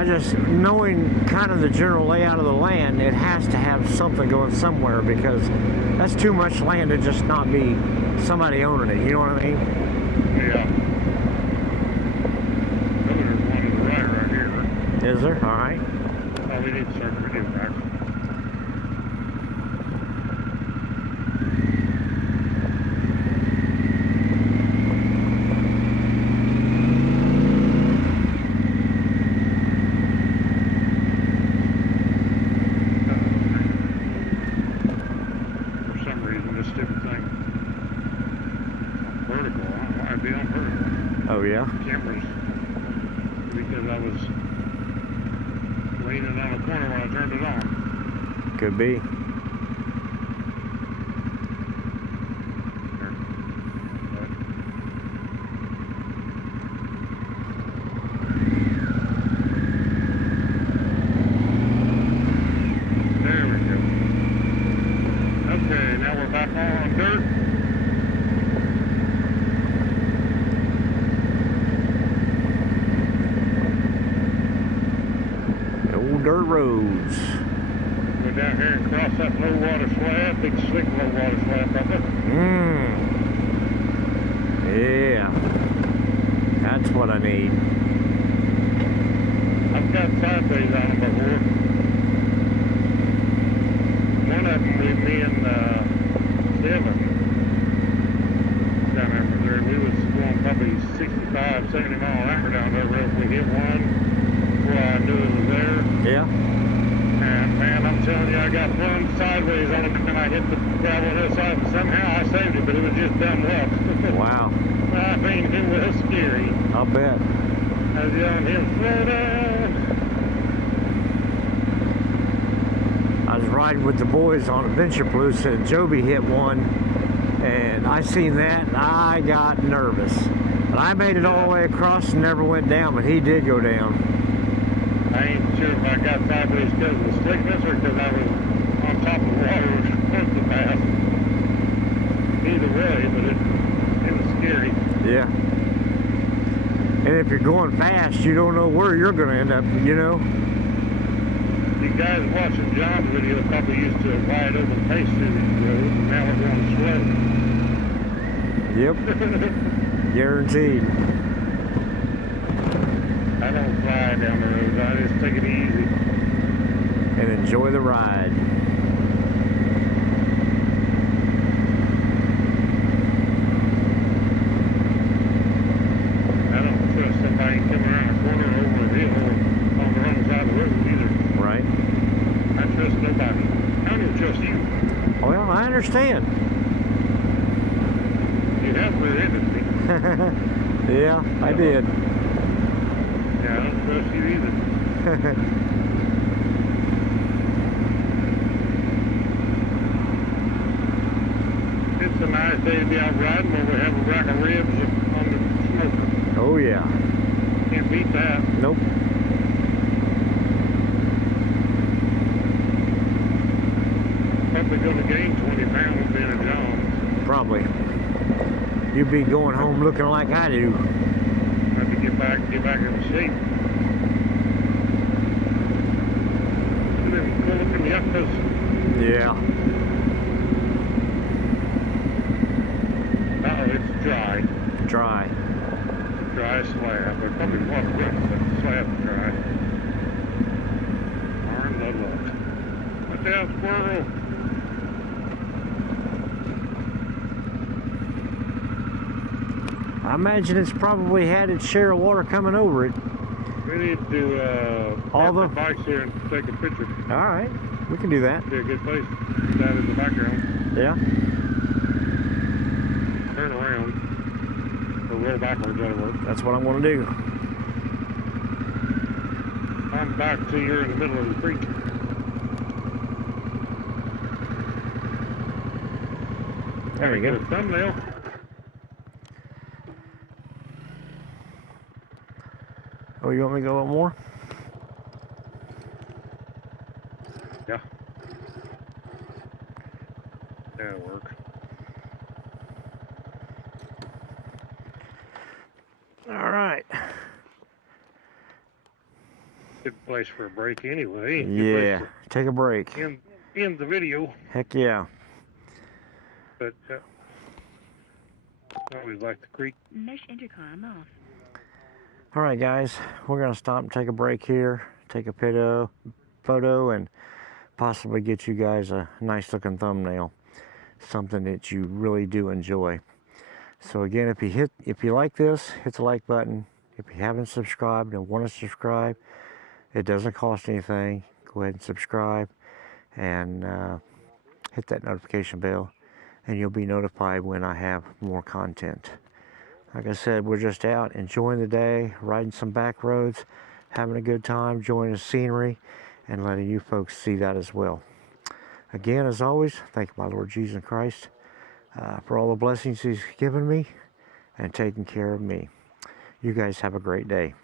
I just, knowing kind of the general layout of the land, it has to have something going somewhere, because that's too much land to just not be somebody owning it, you know what I mean? Yeah. There's one to the right here. Is there? Alright. Oh, we need to start the video back. Oh yeah? Cameras, because I was leaning on the corner when I turned it on. Could be. There we go. Okay, now we're back on dirt. Dirt roads. Go down here and cross that low water slab, big slick low water slab up there. Yeah. That's what I need. I've got sideways on them before. One of them with me and Seven down there from there. We was going probably 65, 70 mile an hour down that road. We hit one before I knew it was there. Yeah. And man, I'm telling you, I got one sideways on it and I hit the gravel on this side and somehow I saved it, but it was just dumb luck. Wow. I mean, it was scary. I'll bet. I was yelling him, slow down. I was riding with the boys on Adventure Plus and Joby hit one, and I seen that and I got nervous. But I made it all the way across and never went down, but he did go down. I ain't sure if I got sideways because of the slickness or because I was on top of the water with the pass. Either way, but it was scary. Yeah. And if you're going fast, you don't know where you're going to end up, you know? You guys watching John's video probably used to a wide open pace through these roads, and now we're going slow. Yep. Guaranteed. I don't fly down the roads, I just take it easy. And enjoy the ride. I don't trust somebody coming around a corner or over a hill or on the wrong side of the road either. Right. I trust nobody. I don't trust you. Well, I understand. You have rear-ended me. Yeah, I did. Yeah, I don't trust you either. It's a nice day to be out riding when we have a rack of ribs on the smoker. Oh yeah. Can't beat that. Nope. Probably going to gain 20 pounds being a John. Probably. You'd be going home looking like I do. Have to get back in shape. And then go look in the uppers. Yeah. Uh-oh, it's dry. Dry. Dry slab. There's probably water running, but the slab's dry. Darn the luck. Watch out, squirrel. I imagine it's probably had its share of water coming over it. We need to park the bikes here and take a picture. All right, we can do that. Be a good place. That in the background. Yeah. Turn around. Or roll backwards, that'll work. That's what I'm going to do. I'm back till you're in the middle of the creek. There we go. Get a thumbnail. Oh, you want me to go a little more? Yeah. That'll work. All right. Good place for a break anyway. Yeah, take a break. End the video. Heck yeah. But I always like the creek. Mesh intercom off. All right, guys, we're gonna stop and take a break here, take a photo, and possibly get you guys a nice looking thumbnail, something that you really do enjoy. So again, if you like this, hit the like button. If you haven't subscribed and want to subscribe, it doesn't cost anything. Go ahead and subscribe and hit that notification bell, and you'll be notified when I have more content. Like I said, we're just out enjoying the day, riding some back roads, having a good time, enjoying the scenery, and letting you folks see that as well. Again, as always, thank my Lord Jesus Christ for all the blessings He's given me and taking care of me. You guys have a great day.